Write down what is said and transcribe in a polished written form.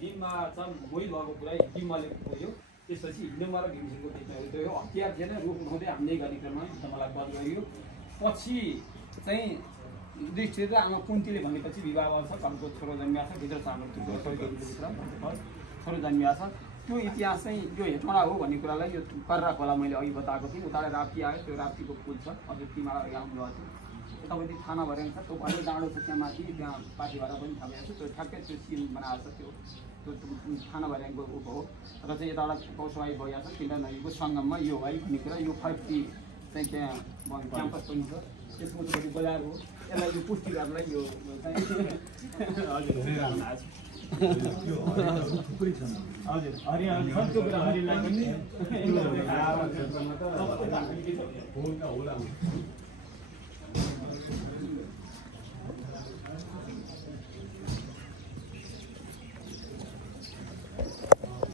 भीममा चाहिँ मै लगेको कुरा भीमले पुग्यो त्यसपछि हिडेम्बा र भीमसेनको बिचमा त्यो हतियार थिएन रुख उठाउँदै हान्दै गर्ने क्रममा युद्धमाला बध गरियो पछि चाहिँ युधिष्ठिर र आमा कुन्तीले भनेपछि विवाह गर्छ घरको छोरो जन्मिया छ भित्र सामर्थ्यको छोरो जन्मिया छ त्यो इतिहास चाहिँ यो हेटौँडा हो भन्ने कुरालाई यो कर्रा खोला मैले अघि बताएको थिएँ उताले राप्ती आयो त्यो राप्तीको पुल छ अझ तिमाला आउनु भएको थियो तपाईँले थाहा नभएर छ त्यो अहिले डाँडो छ त्यहाँ माथि त्यहाँ पाठीभाडा पनि थाहा भएको छ त्यो ठ्याक्कै त्यो सिन बनाएको छ त्यो थाहा नभएको उप हो र चाहिँ यताबाट कौसवाई भइरहेको छ तिनवटा नदीको सङ्गममा यो है भन्ने कुरा यो 5T चाहिँ त्यहाँ क्याम्पस पनि छ त्यसको चाहिँ बजार हो यसलाई यो पुष्टि गर्नलाई यो हजुर हरियाणा छ त्यो कुरा हरियाणा पनि